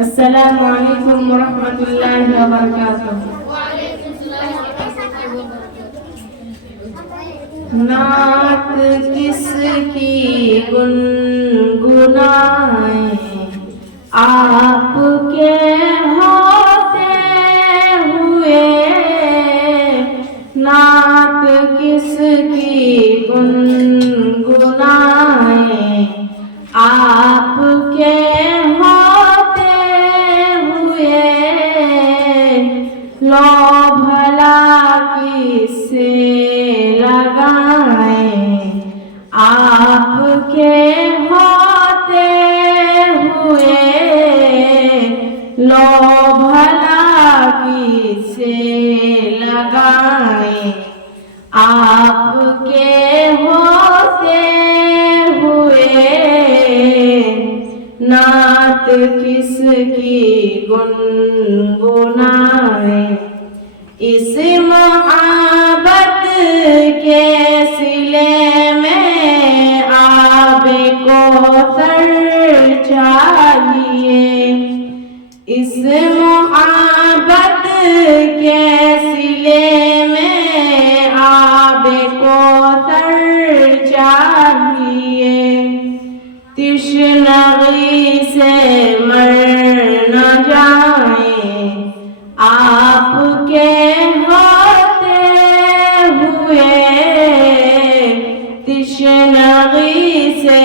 السلام علیکم ورحمۃ اللہ وبرکاتہ۔ نعت کس کی گنگنائیں آپ کے ہوتے ہوئے، نعت کس کی گنگنائیں آپ کے ہوتے ہوئے، لو بھلا کس سے لگائیں آپ کے ہوتے ہوئے، لو بھلا کس سے لگائیں آپ کے ہوتے ہوئے، نعت کس کی گنگنائیں۔ اس محبت کے سلے میں آب کوثر چاہیے، اس محبت کے سلے میں آب کوثر چاہیے، تشنگی سے مر نہ جائیں آپ کے ہوتے ہوئے، تشنگی سے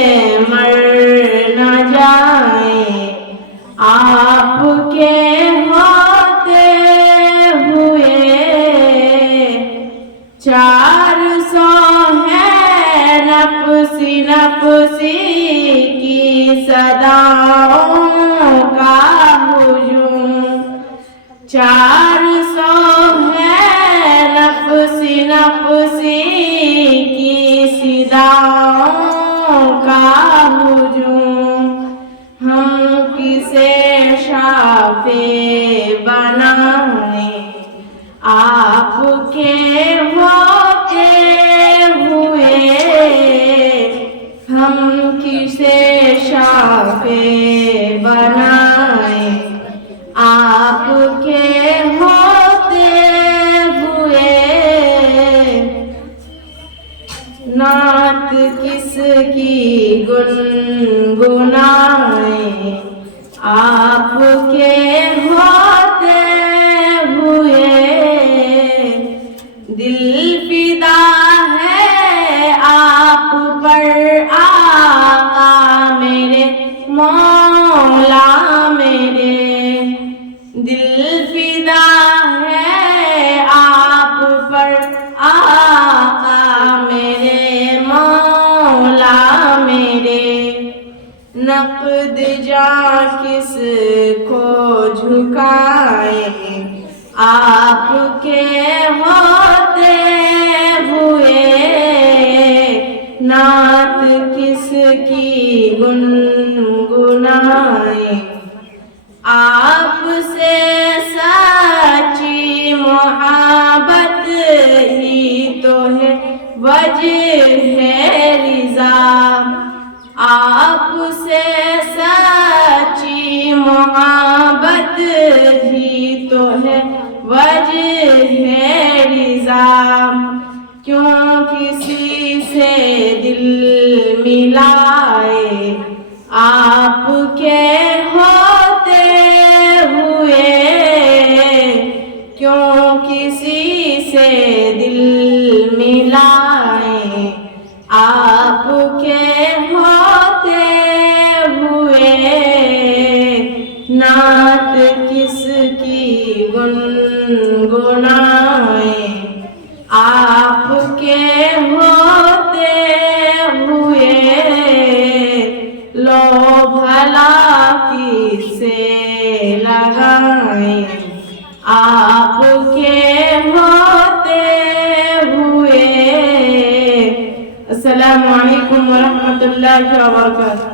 مر نہ جائیں آپ کے ہوتے ہوئے، 400 ہے نفسی نفسی کی صداؤں کا ہجوم، 400 ہے نفسی نفسی کی صداؤں کا ہجوم، ہم کسے شافع بنائیں آپ کے ہوتے ہوئے، ہم کسے شافع بنائیں آپ کے ہوتے ہوئے، نعت کس کی گنگنائیں آپ کے ہوتے ہوئے، دل فدا ہے آپ پر آقا میرے مولا میرے، دل فدا ہے آپ پر آقا میرے مولا میرے، نقد جاں کس کو جھکائیں آپ کے ہوتے ہوئے، نعت کس کی گنگنائیں آپ سے سچی محبت ہی تو ہے وجہ ہے رضا، آپ سے سچی محبت ہی تو ہے وجہ ہے رضا، کیوں کسی سے دل ملائے آپ کے ہوتے ہوئے، کیوں کسی سے دل ملائے آپ کے ہوتے ہوئے، نعت کس کی گنگنائیں آپ کے ہوتے ہوئے، لو بھلا کس سے لگائیں آپ کے ہوتے ہوئے۔ السلام علیکم ورحمۃ اللہ وبرکاتہ۔